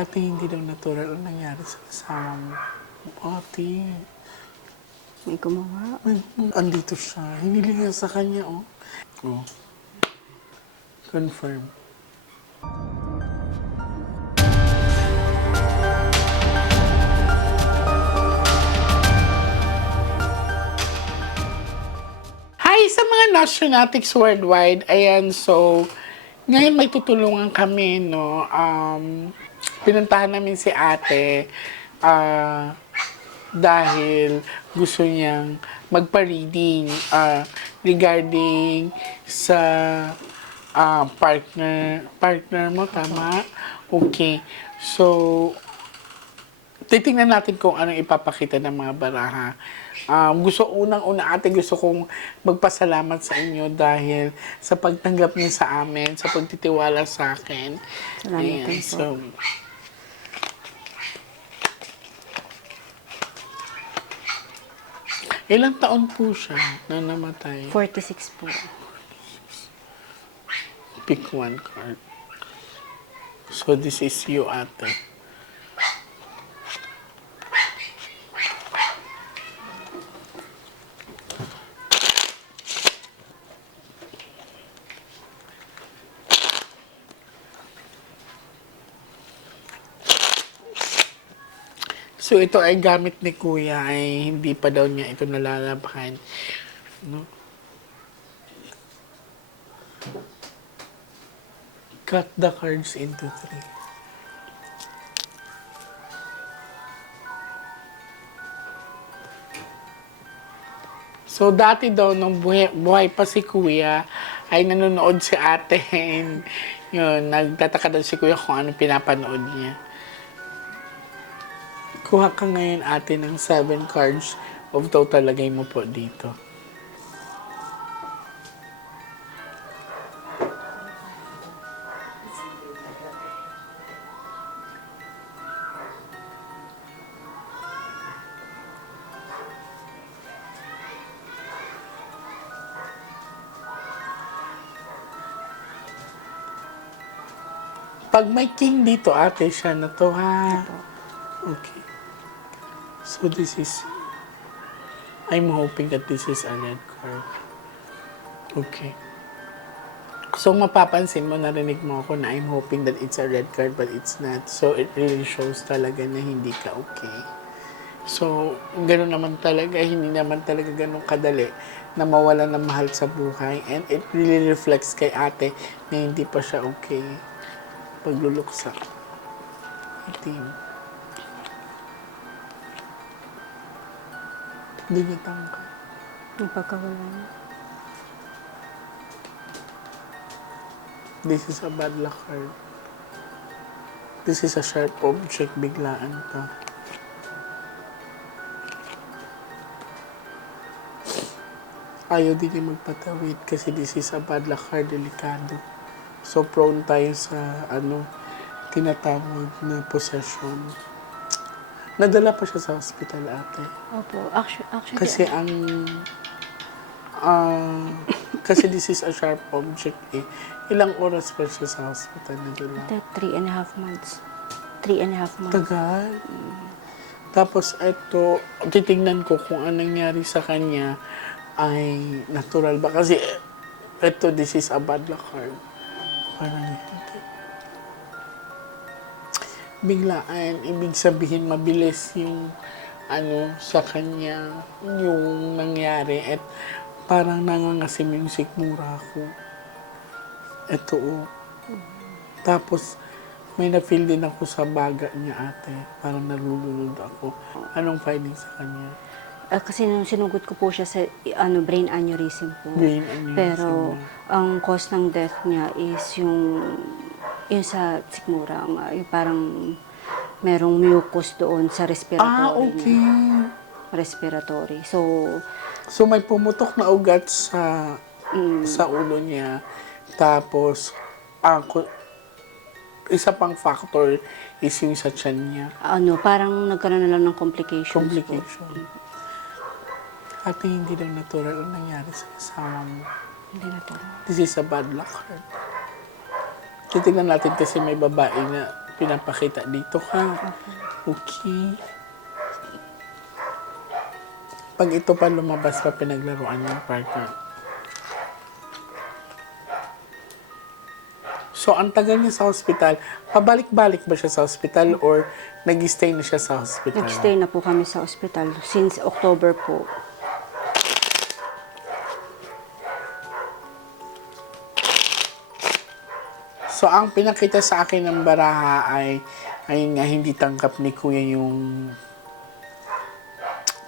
Ate, hindi daw natural ang nangyari sa asawa mo. Ate, May gumawa. andito siya. Hiniling niya sa kanya, oh. Oh, confirm. Hi sa mga Nationatics worldwide. Ayan, so, ngayon may tutulungan kami, no. Pinuntahan namin si ate dahil gusto niyang magpa-reading regarding sa partner mo, tama? Okay. So, titingnan natin kung anong ipapakita ng mga baraha. Unang-una ate, gusto kong magpasalamat sa inyo dahil sa pagtanggap niyo sa amin, sa pagtitiwala sa akin. Salamat Ayan, din po. so, ilang taon po siya na namatay? 46 po. Pick one card. So, this is you, ate. So, ito ay gamit ni Kuya, ay hindi pa daw niya ito nalalabahan. No? Cut the cards into 3. So, dati daw, nung buhay pa si Kuya, ay nanonood si ate. And, yun, nagtataka daw si Kuya kung ano pinapanood niya. Kuha ka ngayon ate ng 7 cards of total. Lagay mo po dito. Pag may king dito, ate, siya na to, ha? Okay. So, this is... I'm hoping that this is a red card. Okay. So, mapapansin mo, narinig mo ako na I'm hoping that it's a red card, but it's not. So, it really shows talaga na hindi ka okay. So, gano'n naman talaga, hindi naman talaga gano'n kadali na mawala ng mahal sa buhay. And it really reflects kay ate na hindi pa siya okay. Pagluluksa. Itim. Dinitang ka. Yung pagkawala niya. This is a bad luck card. This is a sharp object, biglaan ka. Ayaw din niya magpatawid kasi this is a bad luck card, delikado. So prone tayo sa tinatawag na possession. Nadala pa siya sa hospital, ate. Opo. Actually, Kasi kasi this is a sharp object eh. Ilang oras pa siya sa hospital nadala? 3.5 months. 3.5 months. Tagal. Tapos ito, titingnan ko kung anong nangyari sa kanya ay natural ba. Kasi ito, this is a bad luck card. Parang hindi. Biglaan, ibig sabihin mabilis yung sa kanya, yung nangyari. At parang nangangasim yung sikmura ko. Ito, oh. Tapos, may na-feel din ako sa baga niya, ate. Parang nalulunod ako. Anong findings sa kanya? Kasi nung sinugot ko po siya sa brain aneurysm po. Brain aneurysm Pero na. ang cause ng death niya is yung sa sikmura. Yung parang merong mucus doon sa respiratory Okay. niya. Respiratory. So, may pumutok na ugat sa ulo niya. Tapos, isa pang factor is yung sa tiyan niya. Parang nagkaroon na lang ng complications. Complication. Ate, hindi daw natural ang nangyari sa asawa mo. Hindi na to. This is a bad luck card. Titignan natin kasi may babae na pinapakita dito ha. Okay. Pag ito pa lumabas pa pinaglaruan ng partner. So, ang tagal niya sa hospital, pabalik-balik ba siya sa hospital or nag-stay na siya sa hospital? Nag-stay na po kami sa ospital since October po. So, ang pinakita sa akin ng baraha ay nga hindi tanggap ni Kuya yung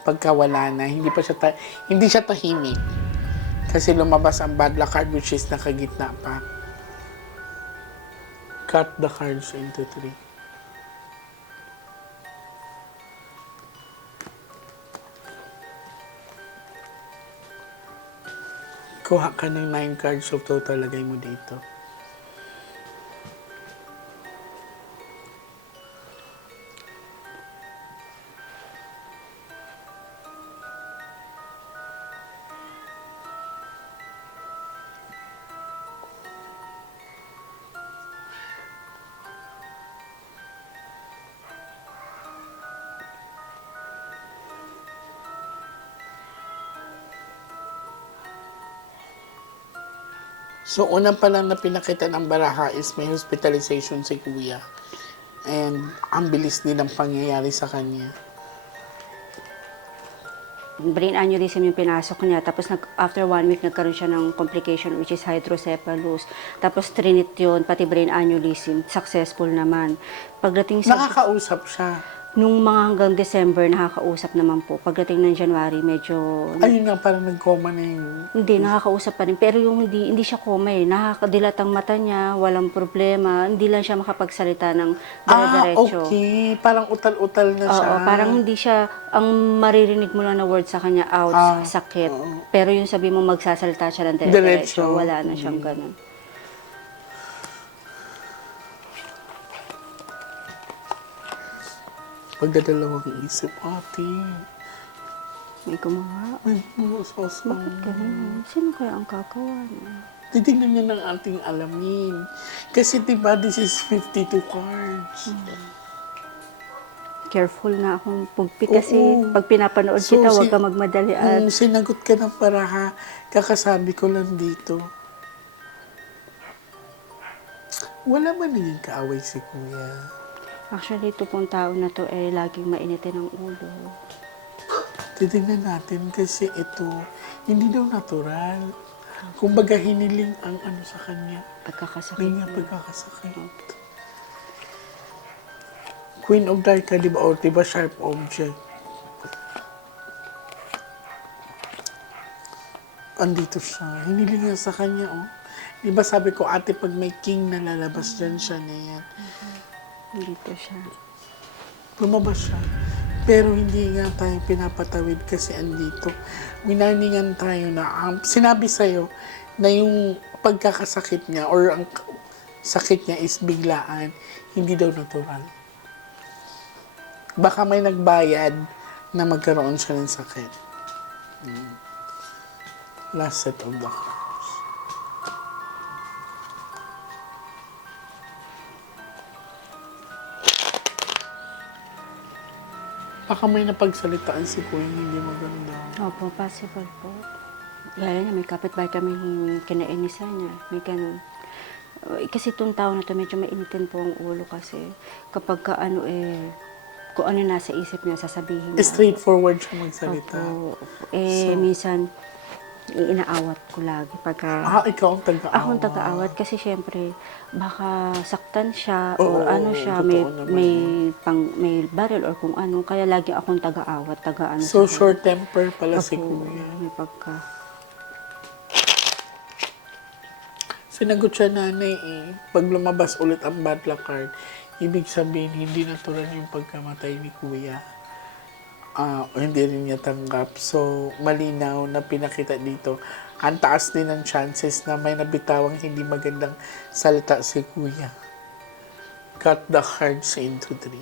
pagkawala na. Hindi siya tahimik. Kasi lumabas ang bad luck card which is nakagitna pa. Cut the cards into 3. Kuha ka ng 9 cards of total, lagay mo dito. So, unang pa lang na pinakita ng baraha is may hospitalization si Kuya. And ang bilis din ng pangyayari sa kanya. Brain aneurysm yung pinasok niya. Tapos after 1 week, nagkaroon siya ng complication which is hydrocephalus. Tapos trinit yun, pati brain aneurysm. Successful naman. Pagdating sa... Nakakausap siya. Nung mga hanggang December, nakakausap naman po. Pagdating ng January, medyo... Ayun nga, parang nag-coma na yung... Hindi, nakakausap pa rin. Pero yung hindi siya coma eh. Nakakadilat ang mata niya, walang problema. Hindi lang siya makapagsalita ng dire-diretso. Okay. Parang utal-utal na siya. Oo, parang hindi siya, ang maririnig mo lang na word sa kanya, ouch, sakit. Pero yung sabi mo magsasalita siya ng dire-diretso, Diretso. wala na siyang ganun. Pagdadalawang isip, ate. May gumawa. Ay, masasaw. Bakit ganun? Sino kaya ang kakawa niya? Titignan niya ng ating alamin. Kasi diba, this is 52 cards. Careful na akong pugpi kasi Oo. pag pinapanood So, kita, huwag ka magmadali at sinagot ka ng paraha, kakasabi ko lang dito. Wala man naging kaaway si Kuya. actually, ito pong tao na to eh laging mainitin ang ulo. Titignan natin kasi ito, hindi daw natural. Kumbaga hiniling ang ano sa kanya. Pagkakasakit. Hindi niya pagkakasakit. Queen of Dark ka, di ba? O, di ba sharp object? Andito siya. Hiniling niya sa kanya, oh. Di ba sabi ko, ate, pag may king na lalabas dyan siya na yan. Dito siya. Lumabas siya. Pero hindi nga tayo pinapatawid kasi andito. Minaningan tayo na, sinabi sa'yo na yung pagkakasakit niya or ang sakit niya is biglaan, hindi daw natural. Baka may nagbayad na magkaroon siya ng sakit. Last set of the cards. Baka may napagsalitaan si Kuya hindi maganda. Opo, possible po. Gaya niya, may kapitbahay kami kinainisan niya. May ganun. Kasi itong tao na to medyo mainitin po ang ulo kasi kapag ka ano kung ano nasa isip niya, sasabihin niya. Straightforward siya magsalita. Opo. So, Minsan, inaawat ko lagi pagka... ikaw ang taga-awat. Ako ang taga-awat kasi syempre baka saktan siya Oo, o ano siya, totoo naman. may barrel or kung ano, kaya lagi akong taga-awat, taga-ano. So, sa short temper pala si Opo, Kuya. may pagka... Sinagot siya nanay pag lumabas ulit ang bad luck card, ibig sabihin hindi natural yung pagkamatay ni Kuya. Hindi rin niya tanggap. So, malinaw na pinakita dito. Ang taas din ng chances na may nabitawang hindi magandang salita si Kuya. Cut the cards into 3.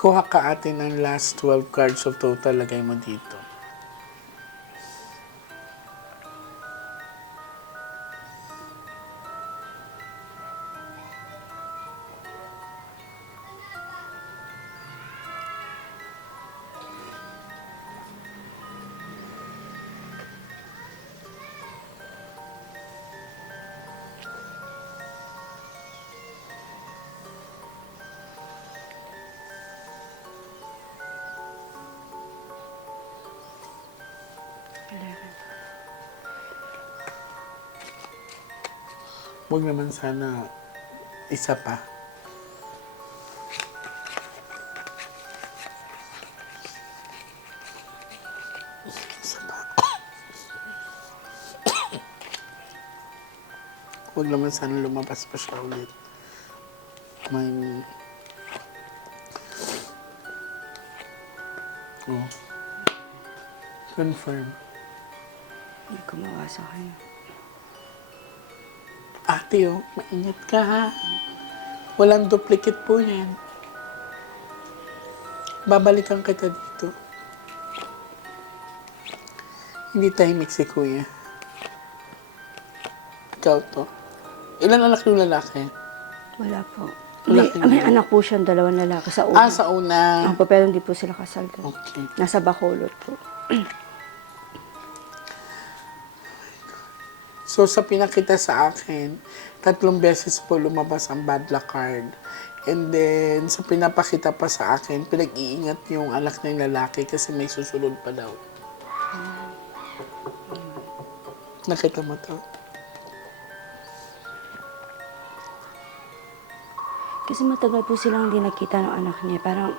Kuha ka atin ang last 12 cards of total, lagay mo dito. Huwag naman sana isa pa. Isa pa. Huwag naman sana lumabas pa siya ulit. May... Oh. Confirm. May gumawa sa akin. Ate, oh, maingat ka ha. Walang duplicate po yan. Babalikan kita dito. Hindi tahimik si kuya. Ikaw to. Ilan anak yung lalaki? Wala po. Wala May anak po siyang 2 lalaki sa una. Sa una. Opo, pero hindi po sila kasal doon. Okay. Nasa Bacolod po. So, sa pinakita sa akin, 3 beses po lumabas ang bad luck card. And then, sa pinapakita pa sa akin, pinag-iingat yung anak ng lalaki kasi may susunod pa daw. Nakita mo to? Kasi matagal po silang hindi nakita ng anak niya. Parang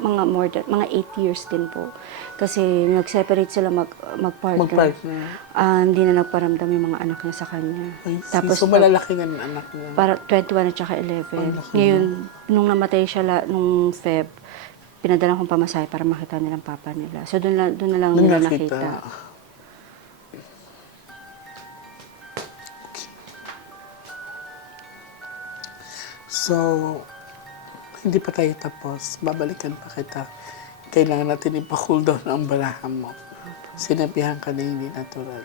mga 8 years din po. Kasi nag-separate sila mag-partner. Mag-partner. Hindi na nagparamdam yung mga anak niya sa kanya. So, malalaki na ng anak niya. Para 21 at saka 11. laki Ngayon, nung namatay siya nung Feb, pinadala kong pamasahe para makita nilang papa nila. So, doon na lang nila nakita. So, hindi pa tayo tapos. Babalikan pa kita. Kailangan natin ipa-cool down ang balahan mo. Sinabihan ka na hindi natural.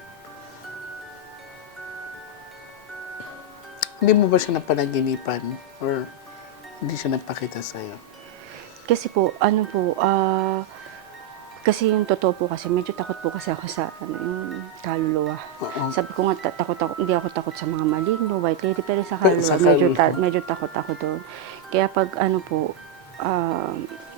Hindi mo ba siya napanaginipan? Or hindi siya napakita sa'yo? Kasi po, kasi yung totoo po kasi, medyo takot po kasi ako sa yung kaluluwa. Oo. Sabi ko nga, hindi ako takot sa mga maligno, white lady, pero sa Pero kaluluwa, sa medyo takot ako doon. Kaya pag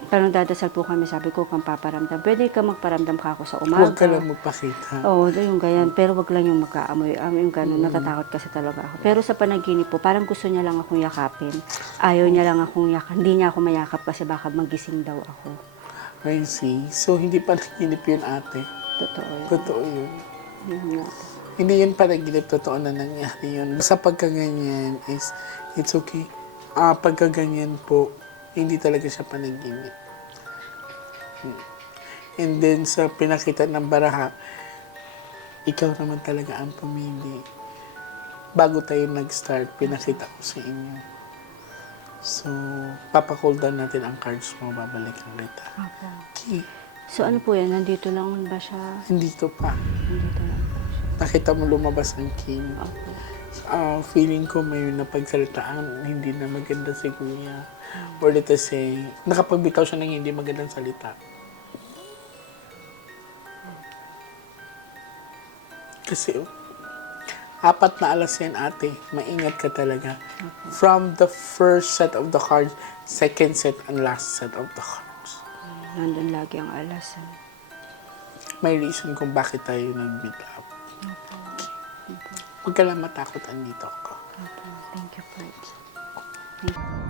parang dadasal po kami, sabi ko, kung paparamdam, pwede ka magparamdam ka ako sa umaga. Huwag ka lang magpakita. Oo, yung ganyan. Pero wag lang yung magkaamoy. Yung gano'n, natatakot kasi talaga ako. Pero sa panaginip po, parang gusto niya lang akong yakapin. Ayaw niya lang akong yakap. Hindi niya ako mayakap kasi baka magising daw ako. I see. So, hindi panaginip yun, ate. Totoo yun. Totoo yun. Yun nga. Hindi yun panaginip, totoo na nangyari yun. Sa pagkaganyan is, it's okay. Pagkaganyan po, hindi talaga siya panaginip. And then, sa pinakita ng baraha, ikaw naman talaga ang pumili. Bago tayo nag-start, pinakita ko sa inyo. So, papacool down natin ang cards mo, babalikan kita. Opo. Okay. So ano po yan? Nandito lang ba siya? Hindi to pa. Nandito lang po siya. Nakita mo lumabas ang king. Opo. Feeling ko may napagsalitaan hindi na maganda si kuya. Or let us say, nakapagbitaw siya ng hindi magandang salita. Kasi, 4 na alas yan, ate. Maingat ka talaga. From the first set of the cards, second set, and last set of the cards. Nandun lagi ang alasan. May reason kung bakit tayo nag-meet up. Opo. Opo. Huwag ka lang matakot, andito ako. Opo. Thank you po. Thank you.